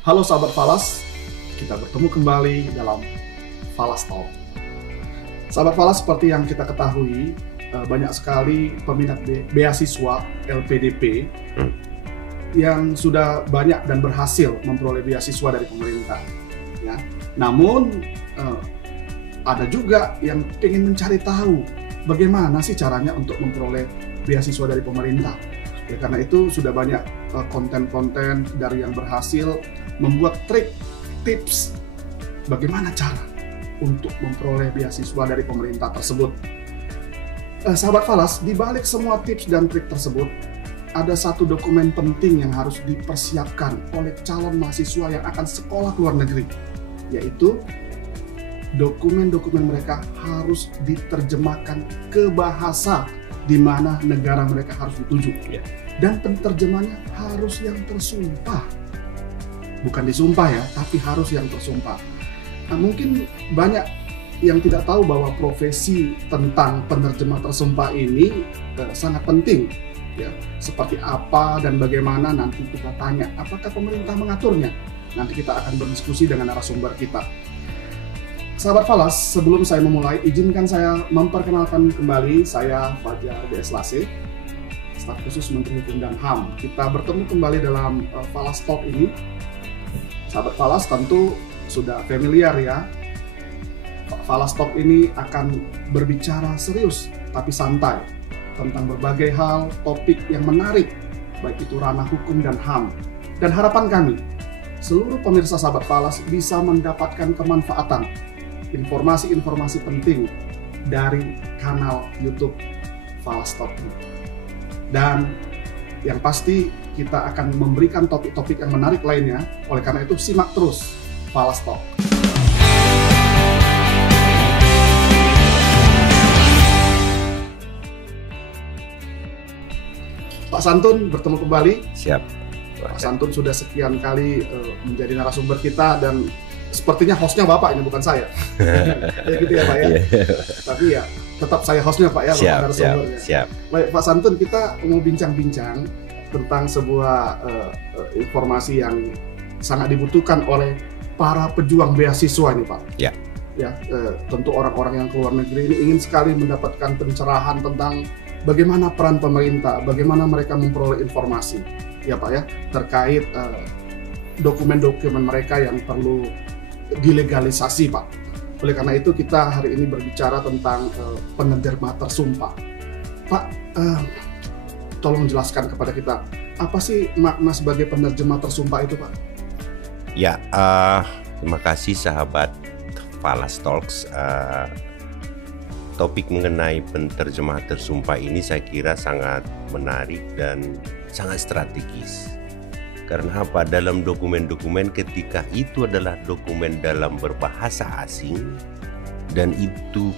Halo sahabat Falas, kita bertemu kembali dalam Falas Talk. Sahabat Falas, seperti yang kita ketahui, banyak sekali peminat beasiswa LPDP yang sudah banyak dan berhasil memperoleh beasiswa dari pemerintah. Ya. Namun ada juga yang ingin mencari tahu bagaimana sih caranya untuk memperoleh beasiswa dari pemerintah. Ya, karena itu sudah banyak konten-konten dari yang berhasil membuat trik, tips bagaimana cara untuk memperoleh beasiswa dari pemerintah tersebut. Sahabat Falas, di balik semua tips dan trik tersebut, ada satu dokumen penting yang harus dipersiapkan oleh calon mahasiswa yang akan sekolah ke luar negeri, yaitu dokumen-dokumen mereka harus diterjemahkan ke bahasa di mana negara mereka harus dituju. Dan penterjemahnya harus yang tersumpah. Bukan disumpah ya, tapi harus yang tersumpah. Nah, mungkin banyak yang tidak tahu bahwa profesi tentang penerjemah tersumpah ini sangat penting. Ya, seperti apa dan bagaimana nanti kita tanya, apakah pemerintah mengaturnya? Nanti kita akan berdiskusi dengan narasumber kita. Sahabat Falas, sebelum saya memulai, izinkan saya memperkenalkan kembali, saya Fajar B.S. Lase, Staf Khusus Menteri Hukum dan HAM. Kita bertemu kembali dalam Falas Talk ini. Sahabat Falas tentu sudah familiar ya. Falas Talk ini akan berbicara serius tapi santai tentang berbagai hal, topik yang menarik, baik itu ranah hukum dan HAM. Dan harapan kami, seluruh pemirsa sahabat Falas bisa mendapatkan kemanfaatan, informasi-informasi penting dari kanal YouTube Falas Talk ini. Dan yang pasti kita akan memberikan topik-topik yang menarik lainnya. Oleh karena itu simak terus Falas Talk. Pak Santun bertemu kembali. Siap. Pak Santun sudah sekian kali menjadi narasumber kita dan sepertinya hostnya Bapak ini, bukan saya. Ya gitu ya Pak ya. Tapi ya tetap saya hostnya Pak ya. Siap. Baik Pak Santun, kita mau bincang-bincang tentang sebuah informasi yang sangat dibutuhkan oleh para pejuang beasiswa ini Pak. Ya. Ya, tentu orang-orang yang keluar negeri ini ingin sekali mendapatkan pencerahan tentang bagaimana peran pemerintah, bagaimana mereka memperoleh informasi, ya Pak ya, terkait dokumen-dokumen mereka yang perlu dilegalisasi Pak. Oleh karena itu kita hari ini berbicara tentang penerjemah tersumpah. Pak, tolong jelaskan kepada kita, apa sih makna sebagai penerjemah tersumpah itu Pak? Ya, terima kasih sahabat Falas Talks. Topik mengenai penerjemah tersumpah ini saya kira sangat menarik dan sangat strategis. Karena apa? Dalam dokumen-dokumen ketika itu adalah dokumen dalam berbahasa asing dan itu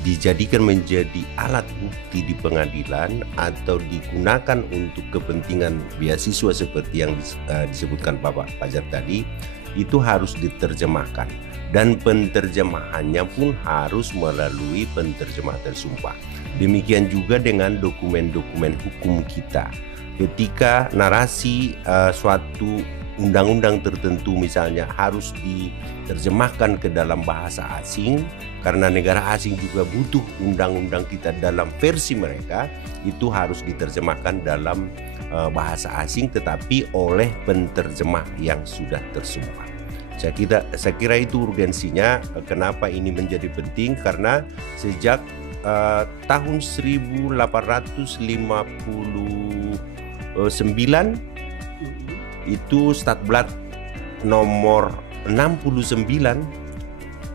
dijadikan menjadi alat bukti di pengadilan atau digunakan untuk kepentingan beasiswa seperti yang disebutkan Bapak Fajar tadi, itu harus diterjemahkan dan penterjemahannya pun harus melalui penterjemah tersumpah. Demikian juga dengan dokumen-dokumen hukum kita. Ketika narasi suatu undang-undang tertentu misalnya harus diterjemahkan ke dalam bahasa asing, karena negara asing juga butuh undang-undang kita dalam versi mereka, itu harus diterjemahkan dalam bahasa asing tetapi oleh penterjemah yang sudah tersumpah. Saya kira itu urgensinya. Kenapa ini menjadi penting? Karena sejak tahun 1859 itu Statblad nomor 69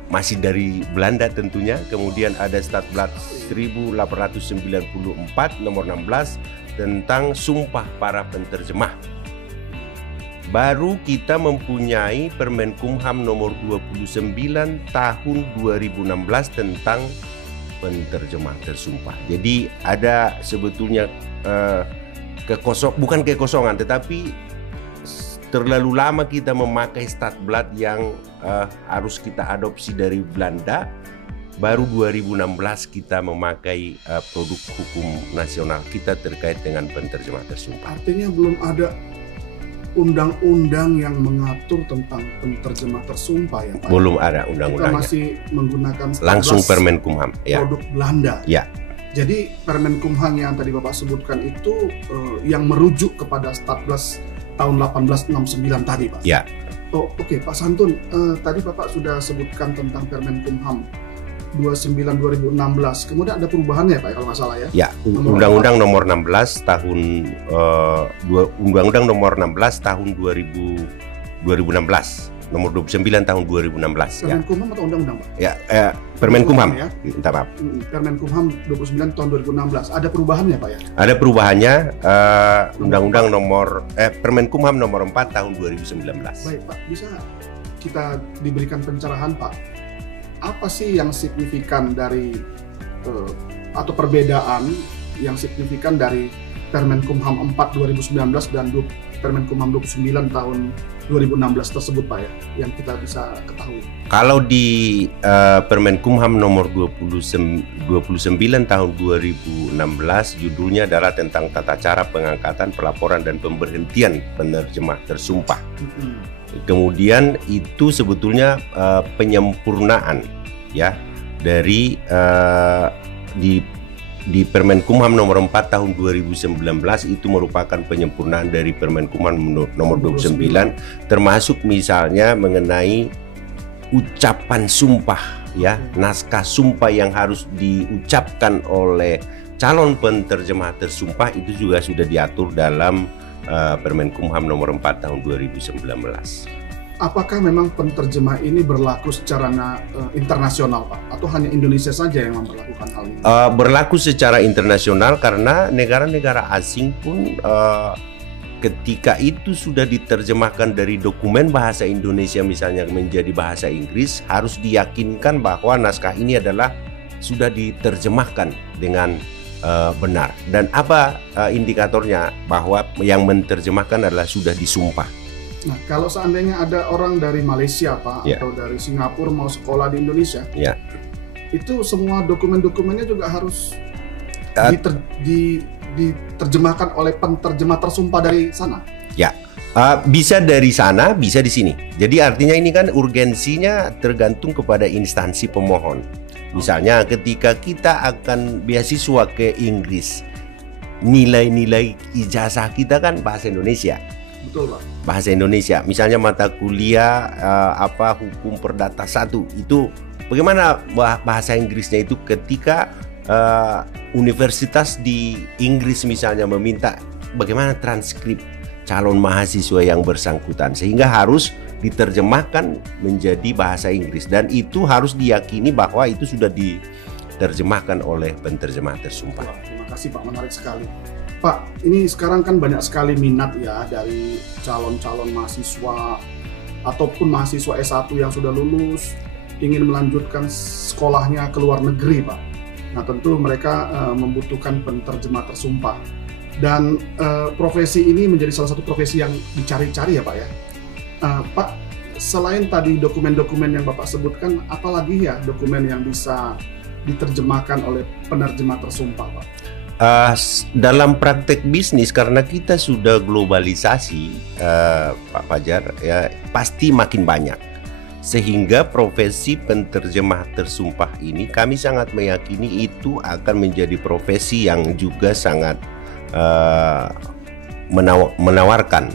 masih dari Belanda tentunya, kemudian ada Statblad 1894 nomor 16 tentang sumpah para penterjemah. Baru kita mempunyai Permenkumham nomor 29 tahun 2016 tentang penterjemah tersumpah. Jadi ada sebetulnya bukan kekosongan, tetapi terlalu lama kita memakai Statblad yang harus kita adopsi dari Belanda. Baru 2016 kita memakai produk hukum nasional kita terkait dengan penterjemah tersumpah. Artinya belum ada undang-undang yang mengatur tentang penerjemah tersumpah ya Pak? Belum ada Kita undang-undangnya. masih menggunakan Langsung Permenkumham. Ya. produk Belanda. Ya. Jadi Permenkumham yang tadi Bapak sebutkan itu yang merujuk kepada Statblad tahun 1869 tadi Pak? Ya. Oh, oke, Pak Santun, tadi Bapak sudah sebutkan tentang Permenkumham 29 2016. Kemudian ada perubahannya Pak kalau nggak salah ya? Ya, Undang-Undang Nomor 16 tahun Undang-Undang Nomor 16 tahun 2016, Nomor 29 tahun 2016 ya. Permenkumham atau undang-undang Pak? Ya, Permenkumham. Ya. Minta maaf. Permenkumham 29 tahun 2016. Ada perubahannya Pak ya? Ada perubahannya Undang-Undang Nomor Permenkumham Nomor 4 tahun 2019. Baik Pak, bisa kita diberikan pencerahan Pak? Apa sih yang signifikan dari atau perbedaan yang signifikan dari Permenkumham 4 2019 dan Permenkumham 29 tahun 2016 tersebut Pak ya, yang kita bisa ketahui? Kalau di Permenkumham nomor 29 tahun 2016 judulnya adalah tentang tata cara pengangkatan, pelaporan dan pemberhentian penerjemah tersumpah. Kemudian itu sebetulnya penyempurnaan ya dari di Permenkumham nomor 4 tahun 2019 itu merupakan penyempurnaan dari Permenkumham nomor 29, termasuk misalnya mengenai ucapan sumpah ya, naskah sumpah yang harus diucapkan oleh calon penerjemah tersumpah itu juga sudah diatur dalam Permenkumham nomor 4 tahun 2019. Apakah memang penerjemah ini berlaku secara internasional Pak? Atau hanya Indonesia saja yang memperlakukan hal ini? Berlaku secara internasional karena negara-negara asing pun ketika itu sudah diterjemahkan dari dokumen bahasa Indonesia misalnya menjadi bahasa Inggris, harus diyakinkan bahwa naskah ini adalah sudah diterjemahkan dengan benar. Dan apa indikatornya bahwa yang menerjemahkan adalah sudah disumpah? Nah, kalau seandainya ada orang dari Malaysia Pak, atau dari Singapura mau sekolah di Indonesia, itu semua dokumen-dokumennya juga harus diterjemahkan oleh penerjemah tersumpah dari sana? Ya, bisa dari sana, bisa di sini. Jadi artinya ini kan urgensinya tergantung kepada instansi pemohon. Misalnya ketika kita akan beasiswa ke Inggris, nilai-nilai ijazah kita kan bahasa Indonesia. Betul Pak. Bahasa Indonesia. Misalnya mata kuliah hukum perdata 1 itu bagaimana bahasa Inggrisnya itu ketika universitas di Inggris misalnya meminta bagaimana transkrip calon mahasiswa yang bersangkutan, sehingga harus diterjemahkan menjadi bahasa Inggris dan itu harus diyakini bahwa itu sudah diterjemahkan oleh penerjemah tersumpah. Wah, terima kasih Pak, menarik sekali. Pak, ini sekarang kan banyak sekali minat ya dari calon-calon mahasiswa ataupun mahasiswa S1 yang sudah lulus ingin melanjutkan sekolahnya ke luar negeri Pak. Nah tentu mereka membutuhkan penerjemah tersumpah dan profesi ini menjadi salah satu profesi yang dicari-cari ya Pak ya. Pak, selain tadi dokumen-dokumen yang Bapak sebutkan, apalagi ya dokumen yang bisa diterjemahkan oleh penerjemah tersumpah Pak? Dalam praktek bisnis karena kita sudah globalisasi Pak Fajar ya, pasti makin banyak, sehingga profesi penerjemah tersumpah ini kami sangat meyakini itu akan menjadi profesi yang juga sangat menawarkan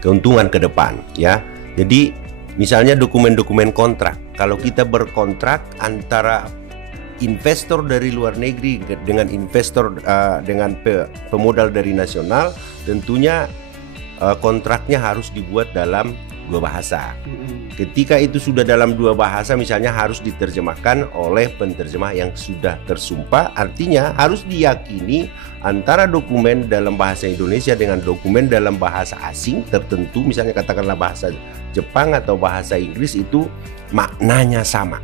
keuntungan ke depan ya. Jadi misalnya dokumen-dokumen kontrak, kalau kita berkontrak antara investor dari luar negeri dengan investor dengan pemodal dari nasional, tentunya kontraknya harus dibuat dalam 2 bahasa. Ketika itu sudah dalam 2 bahasa, misalnya harus diterjemahkan oleh penerjemah yang sudah tersumpah, artinya harus diyakini antara dokumen dalam bahasa Indonesia dengan dokumen dalam bahasa asing tertentu, misalnya katakanlah bahasa Jepang atau bahasa Inggris, itu maknanya sama.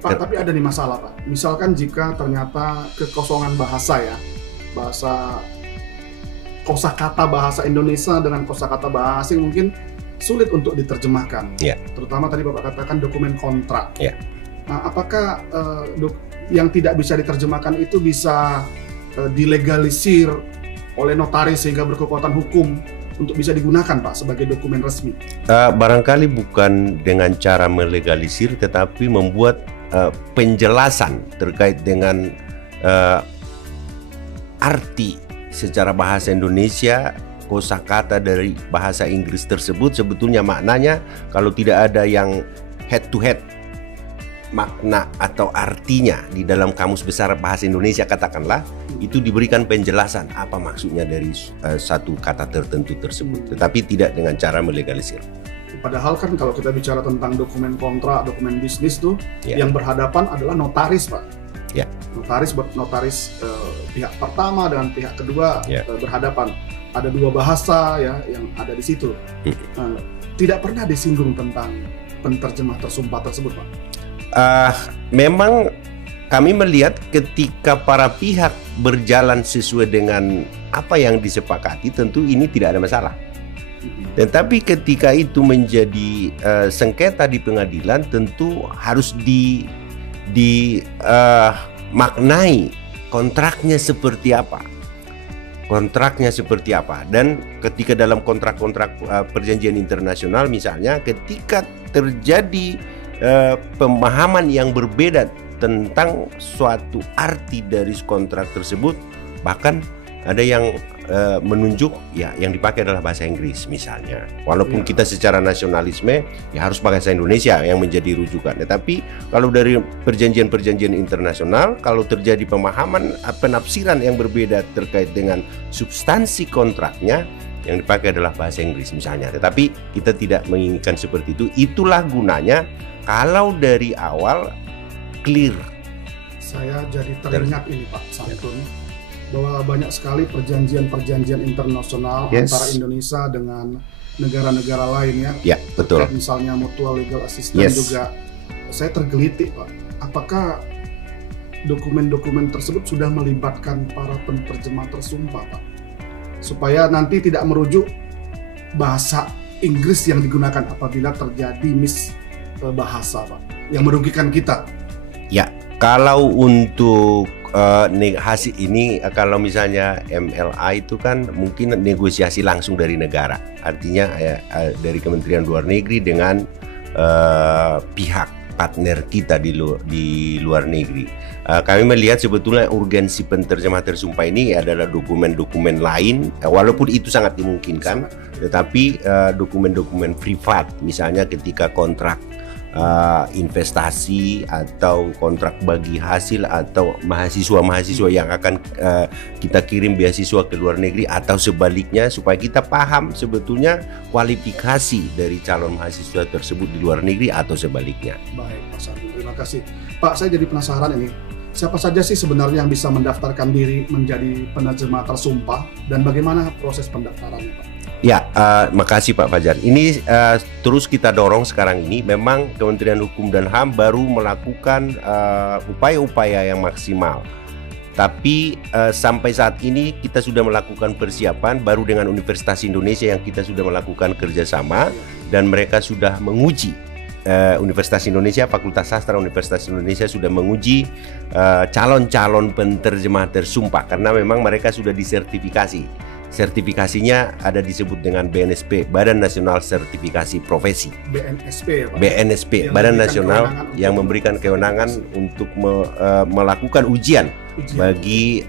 Pak, tapi ada nih masalah Pak. Misalkan jika ternyata kekosongan bahasa ya, bahasa kosakata bahasa Indonesia dengan kosakata bahasa asing mungkin sulit untuk diterjemahkan. Terutama tadi Bapak katakan dokumen kontrak. Nah, apakah yang tidak bisa diterjemahkan itu bisa dilegalisir oleh notaris sehingga berkekuatan hukum untuk bisa digunakan Pak sebagai dokumen resmi? Barangkali bukan dengan cara melegalisir, tetapi membuat penjelasan terkait dengan arti secara bahasa Indonesia. Kosakata dari bahasa Inggris tersebut sebetulnya maknanya, kalau tidak ada yang head to head makna atau artinya di dalam Kamus Besar Bahasa Indonesia katakanlah, itu diberikan penjelasan apa maksudnya dari satu kata tertentu tersebut, tetapi tidak dengan cara melegalisir. Padahal kan kalau kita bicara tentang dokumen kontrak, dokumen bisnis tuh yang berhadapan adalah notaris Pak. Notaris pihak pertama dengan pihak kedua berhadapan. Ada dua bahasa ya yang ada di situ. Tidak pernah disinggung tentang penterjemah tersumpah tersebut Pak. Memang kami melihat ketika para pihak berjalan sesuai dengan apa yang disepakati, tentu ini tidak ada masalah. Tetapi ketika itu menjadi sengketa di pengadilan, tentu harus maknai kontraknya seperti apa. Dan ketika dalam kontrak-kontrak perjanjian internasional misalnya, ketika terjadi pemahaman yang berbeda tentang suatu arti dari kontrak tersebut, bahkan ada yang menunjuk ya yang dipakai adalah bahasa Inggris misalnya, walaupun kita secara nasionalisme ya harus bahasa Indonesia yang menjadi rujukan. Tetapi kalau dari perjanjian-perjanjian internasional, kalau terjadi pemahaman penafsiran yang berbeda terkait dengan substansi kontraknya, yang dipakai adalah bahasa Inggris misalnya. Tetapi kita tidak menginginkan seperti itu. Itulah gunanya kalau dari awal clear. Saya jadi teringat ini Pak Santun, bahwa banyak sekali perjanjian-perjanjian internasional antara Indonesia dengan negara-negara lain ya. Betul. Misalnya mutual legal assistance juga. Saya tergelitik Pak, apakah dokumen-dokumen tersebut sudah melibatkan para penerjemah tersumpah Pak, supaya nanti tidak merujuk bahasa Inggris yang digunakan apabila terjadi bahasa Pak yang merugikan kita. Ya, kalau untuk hasil ini, kalau misalnya MLA itu kan mungkin negosiasi langsung dari negara, artinya dari Kementerian Luar Negeri dengan pihak partner kita di luar negeri. Kami melihat sebetulnya urgensi penterjemah tersumpah ini adalah dokumen-dokumen lain, walaupun itu sangat dimungkinkan, tetapi dokumen-dokumen privat, misalnya ketika kontrak investasi atau kontrak bagi hasil atau mahasiswa yang akan kita kirim beasiswa ke luar negeri atau sebaliknya, supaya kita paham sebetulnya kualifikasi dari calon mahasiswa tersebut di luar negeri atau sebaliknya. Baik Pak Santun, terima kasih Pak. Saya jadi penasaran ini, siapa saja sih sebenarnya yang bisa mendaftarkan diri menjadi penerjemah tersumpah dan bagaimana proses pendaftarannya Pak? Ya, makasih Pak Fajar. Ini terus kita dorong sekarang ini. Memang Kementerian Hukum dan HAM baru melakukan upaya-upaya yang maksimal. Tapi sampai saat ini kita sudah melakukan persiapan baru dengan Universitas Indonesia yang kita sudah melakukan kerjasama, dan mereka sudah menguji. Universitas Indonesia, Fakultas Sastra Universitas Indonesia sudah menguji calon-calon penterjemah tersumpah karena memang mereka sudah disertifikasi. Sertifikasinya ada disebut dengan BNSP, Badan Nasional Sertifikasi Profesi. BNSP ya Pak? BNSP, Badan Nasional yang memberikan kewenangan untuk melakukan ujian bagi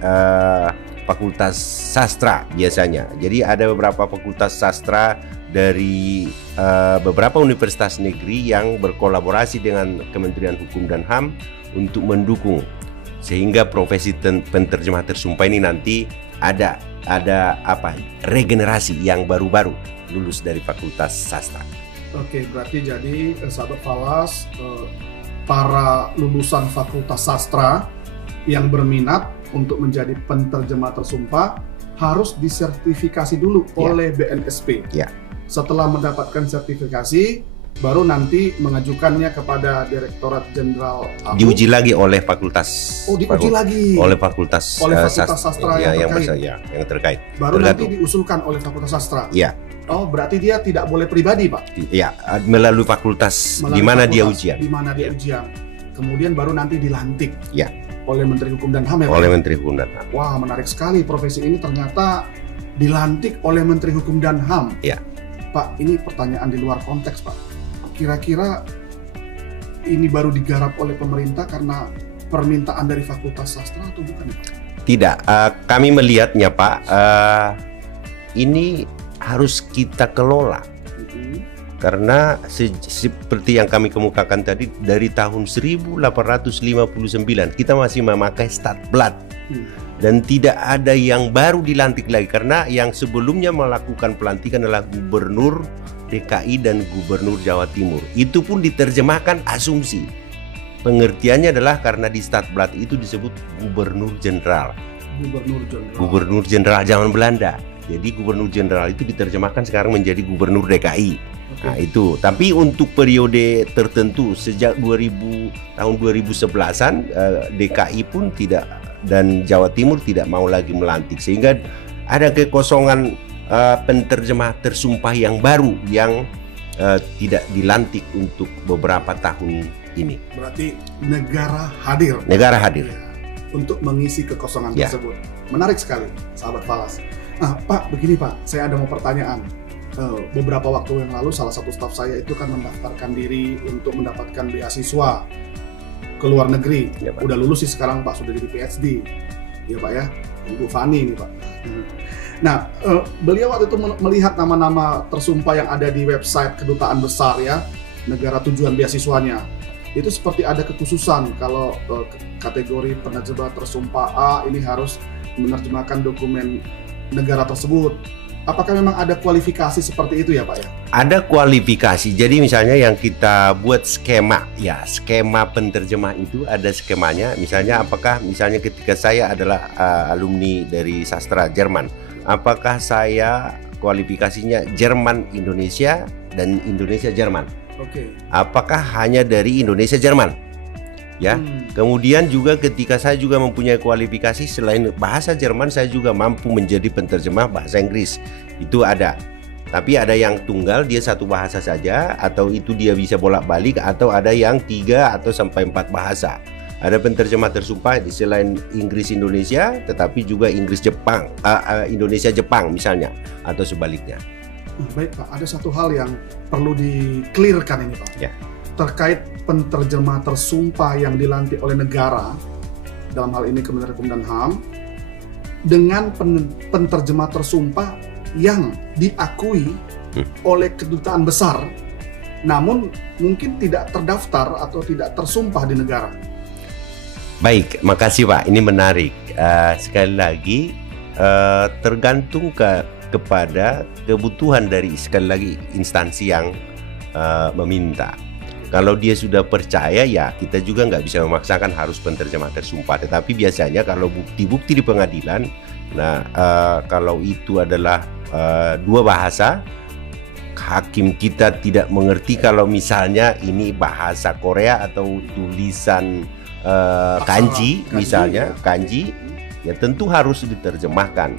fakultas sastra biasanya. Jadi ada beberapa fakultas sastra dari beberapa universitas negeri yang berkolaborasi dengan Kementerian Hukum dan HAM untuk mendukung, sehingga profesi penterjemah tersumpah ini nanti ada regenerasi yang baru-baru lulus dari fakultas sastra. Oke, berarti jadi sahabat Falas, para lulusan fakultas sastra yang berminat untuk menjadi penterjemah tersumpah harus disertifikasi dulu oleh BNSP. Setelah mendapatkan sertifikasi, baru nanti mengajukannya kepada Direktorat Jenderal Agung. Diuji lagi oleh fakultas. Oleh fakultas sastra yang terkait. Baru nanti diusulkan oleh fakultas sastra. Oh, berarti dia tidak boleh pribadi, Pak? Iya, melalui fakultas di mana dia ujian. Kemudian baru nanti dilantik oleh Menteri Hukum dan HAM. Oleh Menteri Hukum dan HAM. Wah, menarik sekali profesi ini, ternyata dilantik oleh Menteri Hukum dan HAM. Ya. Pak, ini pertanyaan di luar konteks, Pak. Kira-kira ini baru digarap oleh pemerintah karena permintaan dari Fakultas Sastra atau bukan? Tidak, kami melihatnya Pak, ini harus kita kelola. Karena seperti yang kami kemukakan tadi, dari tahun 1859 kita masih memakai Stadtblatt. Dan tidak ada yang baru dilantik lagi, karena yang sebelumnya melakukan pelantikan adalah Gubernur DKI dan Gubernur Jawa Timur. Itu pun diterjemahkan asumsi. Pengertiannya adalah karena di Stadtblatt itu disebut Gubernur Jenderal. Gubernur Jenderal zaman Belanda. Jadi Gubernur Jenderal itu diterjemahkan sekarang menjadi Gubernur DKI. Nah itu. Tapi untuk periode tertentu sejak tahun 2011-an DKI pun tidak, dan Jawa Timur tidak mau lagi melantik, sehingga ada kekosongan penterjemah tersumpah yang baru yang tidak dilantik untuk beberapa tahun ini. Berarti negara hadir. Negara hadir untuk mengisi kekosongan tersebut. Menarik sekali, sahabat Falas. Nah, Pak, begini Pak, saya ada mau pertanyaan. Beberapa waktu yang lalu salah satu staf saya itu kan mendaftarkan diri untuk mendapatkan beasiswa ke luar negeri. Ya, Pak. Udah lulus sih sekarang Pak, sudah jadi PhD. Ya Pak ya, Ibu Fani ini Pak. Nah, beliau waktu itu melihat nama-nama tersumpah yang ada di website kedutaan besar ya, negara tujuan beasiswanya. Itu seperti ada kekhususan kalau kategori penerjemah tersumpah A ini harus menerjemahkan dokumen negara tersebut. Apakah memang ada kualifikasi seperti itu ya Pak ya? Ada kualifikasi. Jadi misalnya yang kita buat skema, ya skema penterjemah itu ada skemanya. Misalnya apakah misalnya ketika saya adalah alumni dari sastra Jerman, apakah saya kualifikasinya Jerman Indonesia dan Indonesia Jerman? Oke. Apakah hanya dari Indonesia Jerman? Ya, kemudian juga ketika saya juga mempunyai kualifikasi selain bahasa Jerman, saya juga mampu menjadi penterjemah bahasa Inggris. Itu ada. Tapi ada yang tunggal, dia satu bahasa saja, atau itu dia bisa bolak-balik, atau ada yang 3 atau sampai 4 bahasa. Ada penterjemah tersumpah selain Inggris Indonesia, tetapi juga Inggris Jepang, Indonesia Jepang misalnya, atau sebaliknya. Baik Pak, ada satu hal yang perlu di-clearkan ini Pak. Ya. Terkait penterjemah tersumpah yang dilantik oleh negara, dalam hal ini Kementerian Hukum dan HAM, dengan penterjemah tersumpah yang diakui oleh kedutaan besar, namun mungkin tidak terdaftar atau tidak tersumpah di negara. Baik, makasih Pak. Ini menarik. Sekali lagi tergantung kepada kebutuhan dari sekali lagi instansi yang meminta. Kalau dia sudah percaya, ya kita juga nggak bisa memaksakan harus penterjemah tersumpah. Tetapi biasanya kalau bukti-bukti di pengadilan, nah kalau itu adalah 2 bahasa, hakim kita tidak mengerti kalau misalnya ini bahasa Korea atau tulisan kanji, misalnya kanji, ya tentu harus diterjemahkan.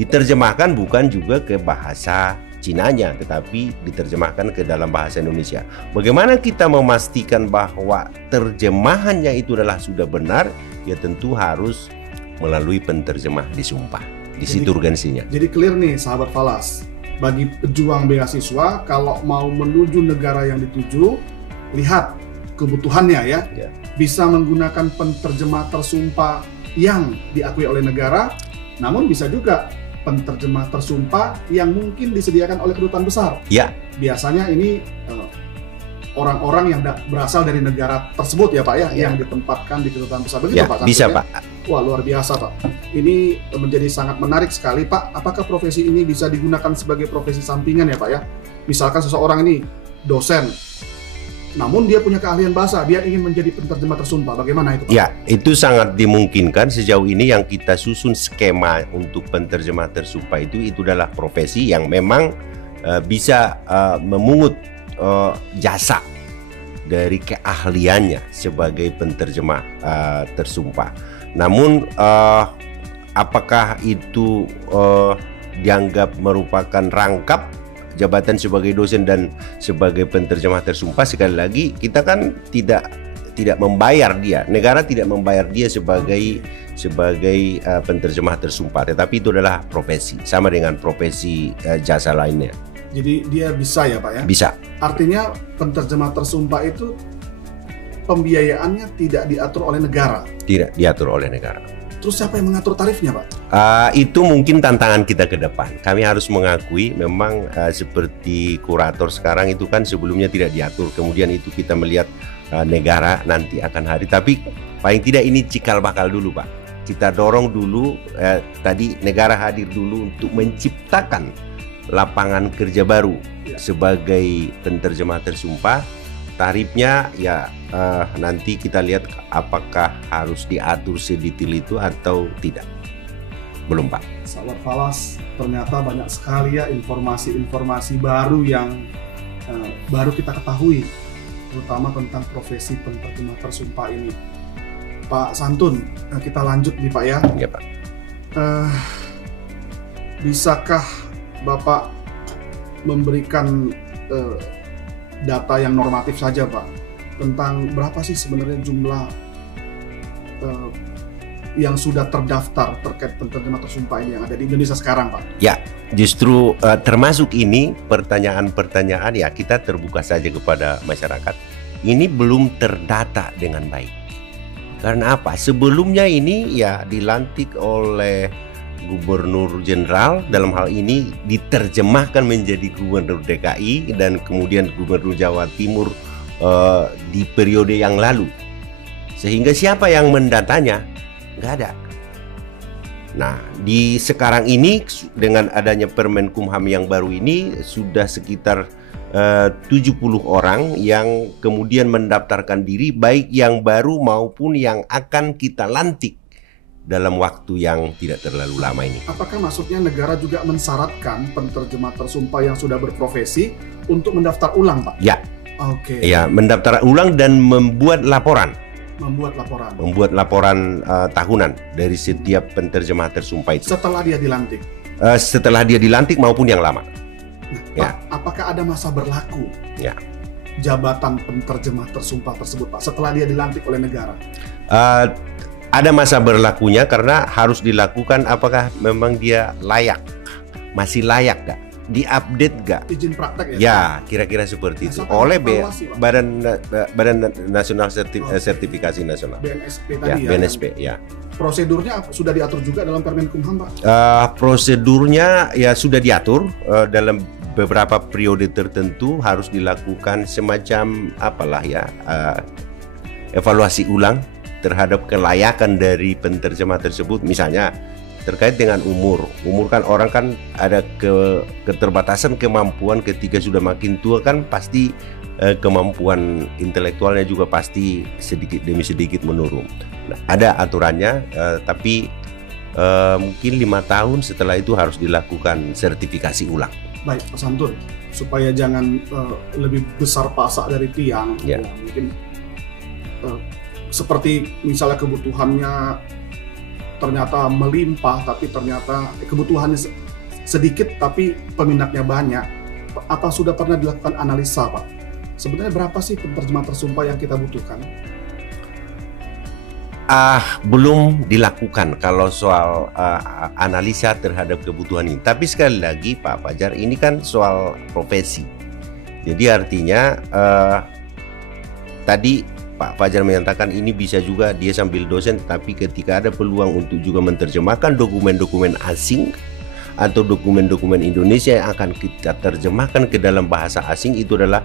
Diterjemahkan bukan juga ke bahasa Cinanya, tetapi diterjemahkan ke dalam bahasa Indonesia. Bagaimana kita memastikan bahwa terjemahannya itu adalah sudah benar? Ya tentu harus melalui penterjemah disumpah. Di situ urgensinya. Jadi clear nih sahabat Falas. Bagi pejuang beasiswa, kalau mau menuju negara yang dituju, lihat kebutuhannya ya. Bisa menggunakan penterjemah tersumpah yang diakui oleh negara, namun bisa juga penterjemah tersumpah yang mungkin disediakan oleh kedutaan besar. Ya. Biasanya ini orang-orang yang berasal dari negara tersebut ya Pak ya, yang ditempatkan di kedutaan besar. Begitu ya, Pak? Bisa ya? Pak. Wah luar biasa Pak. Ini menjadi sangat menarik sekali Pak. Apakah profesi ini bisa digunakan sebagai profesi sampingan ya Pak ya? Misalkan seseorang ini dosen, namun dia punya keahlian bahasa, dia ingin menjadi penterjemah tersumpah. Bagaimana itu Pak? Ya, itu sangat dimungkinkan. Sejauh ini yang kita susun skema untuk penterjemah tersumpah itu adalah profesi yang memang bisa memungut jasa dari keahliannya sebagai penterjemah tersumpah. Namun apakah itu dianggap merupakan rangkap jabatan sebagai dosen dan sebagai penterjemah tersumpah? Sekali lagi kita kan tidak tidak membayar dia, negara tidak membayar dia sebagai penterjemah tersumpah, tetapi itu adalah profesi, sama dengan profesi jasa lainnya. Jadi dia bisa ya Pak ya? Bisa. Artinya penterjemah tersumpah itu pembiayaannya tidak diatur oleh negara? Tidak diatur oleh negara. Terus siapa yang mengatur tarifnya Pak? Itu mungkin tantangan kita ke depan. Kami harus mengakui memang seperti kurator sekarang itu kan sebelumnya tidak diatur. Kemudian itu kita melihat negara nanti akan hari. Tapi paling tidak ini cikal bakal dulu Pak. Kita dorong dulu, tadi negara hadir dulu untuk menciptakan lapangan kerja baru sebagai penterjemah tersumpah. Tarifnya ya nanti kita lihat apakah harus diatur sedetail itu atau tidak. Belum Pak. Sahabat Falas, ternyata banyak sekali ya informasi-informasi baru yang baru kita ketahui, terutama tentang profesi penterjemah tersumpah ini. Pak Santun, kita lanjut nih Pak ya. Iya Pak. Bisakah Bapak memberikan data yang normatif saja Pak tentang berapa sih sebenarnya jumlah yang sudah terdaftar terkait penterjemah tersumpah ini yang ada di Indonesia sekarang Pak? Ya, justru termasuk ini pertanyaan-pertanyaan ya kita terbuka saja kepada masyarakat. Ini belum terdata dengan baik. Karena apa? Sebelumnya ini ya dilantik oleh Gubernur Jenderal, dalam hal ini diterjemahkan menjadi Gubernur DKI dan kemudian Gubernur Jawa Timur di periode yang lalu. Sehingga siapa yang mendatanya? Nggak ada. Nah, di sekarang ini dengan adanya Permen Kumham yang baru ini sudah sekitar 70 orang yang kemudian mendaftarkan diri, baik yang baru maupun yang akan kita lantik dalam waktu yang tidak terlalu lama ini. Apakah maksudnya negara juga mensyaratkan penterjemah tersumpah yang sudah berprofesi untuk mendaftar ulang Pak? Ya. Oke. Ya, mendaftar ulang dan membuat laporan. Membuat laporan tahunan dari setiap penterjemah tersumpah itu. Setelah dia dilantik? Setelah dia dilantik maupun yang lama. Nah, ya. Pak, apakah ada masa berlaku ya jabatan penterjemah tersumpah tersebut Pak setelah dia dilantik oleh negara? Ada masa berlakunya karena harus dilakukan apakah memang dia layak, masih layak gak, diupdate gak? Izin praktek ya? Ya, kira-kira seperti itu oleh Badan Nasional Sertifikasi Nasional. BNSP ya, tadi ya? BNSP ya. Prosedurnya sudah diatur juga dalam Permen Kumham Pak? Prosedurnya ya sudah diatur dalam beberapa periode tertentu harus dilakukan semacam apalah ya evaluasi ulang terhadap kelayakan dari penterjemah tersebut. Misalnya terkait dengan umur kan orang kan ada keterbatasan kemampuan ketika sudah makin tua kan pasti kemampuan intelektualnya juga pasti sedikit demi sedikit menurun. Nah, ada aturannya tapi mungkin 5 tahun setelah itu harus dilakukan sertifikasi ulang. Baik Pak Santun, supaya jangan lebih besar pasak dari tiang ya mungkin seperti misalnya kebutuhannya ternyata melimpah tapi ternyata kebutuhannya sedikit tapi peminatnya banyak. Apa sudah pernah dilakukan analisa Pak? Sebenarnya berapa sih penterjemah tersumpah yang kita butuhkan? Belum dilakukan kalau soal analisa terhadap kebutuhan ini. Tapi sekali lagi Pak Fajar, ini kan soal profesi. Jadi artinya tadi Pak Fajar menyatakan ini bisa juga dia sambil dosen, tapi ketika ada peluang untuk juga menerjemahkan dokumen-dokumen asing atau dokumen-dokumen Indonesia yang akan kita terjemahkan ke dalam bahasa asing, itu adalah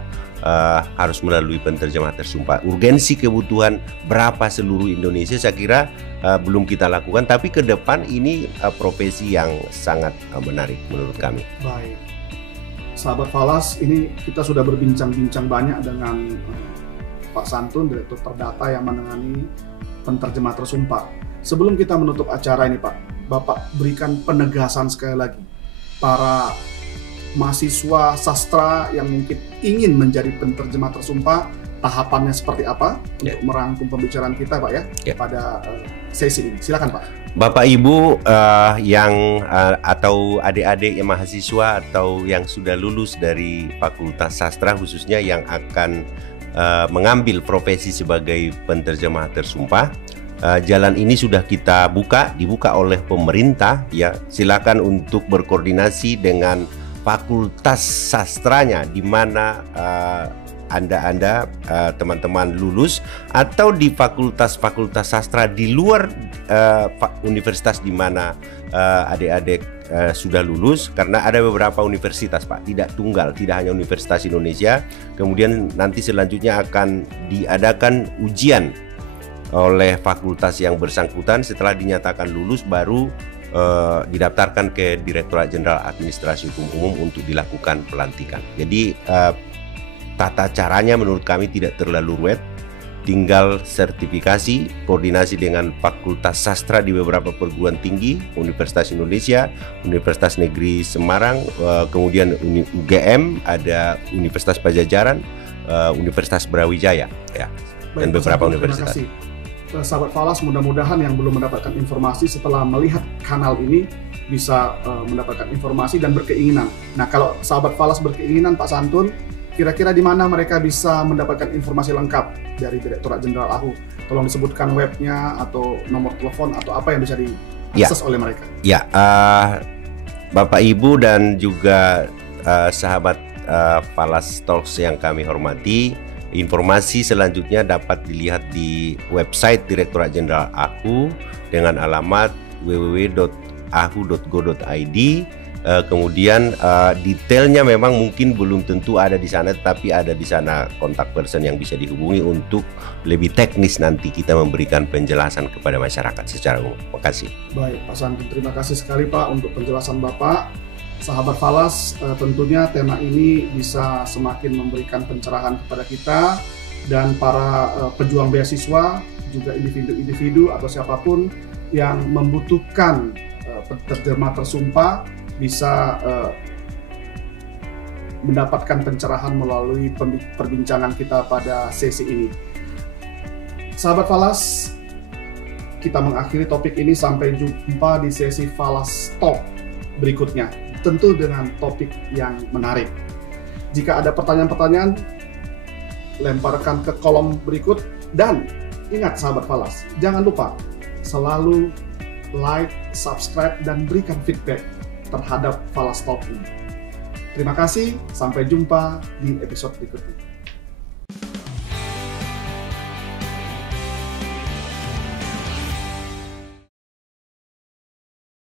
harus melalui penterjemah tersumpah. Urgensi kebutuhan berapa seluruh Indonesia saya kira belum kita lakukan, tapi ke depan ini profesi yang sangat menarik menurut kami. Baik, sahabat Falas, ini kita sudah berbincang-bincang banyak dengan Pak Santun, Direktur Perdata yang menangani penterjemah tersumpah. Sebelum kita menutup acara ini Pak, Bapak berikan penegasan sekali lagi para mahasiswa sastra yang mungkin ingin menjadi penterjemah tersumpah, tahapannya seperti apa untuk merangkum pembicaraan kita Pak ya pada sesi ini. Silakan Pak. Bapak Ibu yang atau adik-adik yang mahasiswa atau yang sudah lulus dari Fakultas Sastra khususnya yang akan mengambil profesi sebagai penterjemah tersumpah. Jalan ini sudah kita dibuka oleh pemerintah, ya. Silakan untuk berkoordinasi dengan fakultas sastranya di mana Anda teman-teman lulus, atau di fakultas-fakultas sastra di luar universitas di mana adik-adik sudah lulus, karena ada beberapa universitas, Pak, tidak tunggal, tidak hanya Universitas Indonesia. Kemudian nanti selanjutnya akan diadakan ujian oleh fakultas yang bersangkutan. Setelah dinyatakan lulus baru didaftarkan ke Direktorat Jenderal Administrasi Hukum Umum untuk dilakukan pelantikan. Jadi tata caranya menurut kami tidak terlalu rumit, tinggal sertifikasi, koordinasi dengan fakultas sastra di beberapa perguruan tinggi, Universitas Indonesia, Universitas Negeri Semarang, kemudian UGM, ada Universitas Pajajaran, Universitas Brawijaya, ya, dan beberapa universitas. Sahabat Falas, mudah-mudahan yang belum mendapatkan informasi setelah melihat kanal ini bisa mendapatkan informasi dan berkeinginan. Nah, kalau sahabat Falas berkeinginan, Pak Santun, kira-kira di mana mereka bisa mendapatkan informasi lengkap dari Direktorat Jenderal AHU? Tolong disebutkan webnya atau nomor telepon atau apa yang bisa diakses oleh mereka. Ya, Bapak Ibu dan juga sahabat Falas Talks yang kami hormati, informasi selanjutnya dapat dilihat di website Direktorat Jenderal AHU dengan alamat www.ahu.go.id. Kemudian detailnya memang mungkin belum tentu ada di sana, tapi ada di sana kontak person yang bisa dihubungi untuk lebih teknis nanti kita memberikan penjelasan kepada masyarakat secara umum. Terima kasih. Baik, Pak Santun, terima kasih sekali Pak untuk penjelasan Bapak. Sahabat Falas, tentunya tema ini bisa semakin memberikan pencerahan kepada kita dan para pejuang beasiswa, juga individu-individu atau siapapun yang membutuhkan penterjemah tersumpah bisa mendapatkan pencerahan melalui perbincangan kita pada sesi ini. Sahabat Falas, kita mengakhiri topik ini. Sampai jumpa di sesi Falas Talk berikutnya, tentu dengan topik yang menarik. Jika ada pertanyaan-pertanyaan, lemparkan ke kolom berikut. Dan ingat sahabat Falas, jangan lupa selalu like, subscribe, dan berikan feedback terhadap Falas Talk ini. Terima kasih, sampai jumpa di episode berikutnya.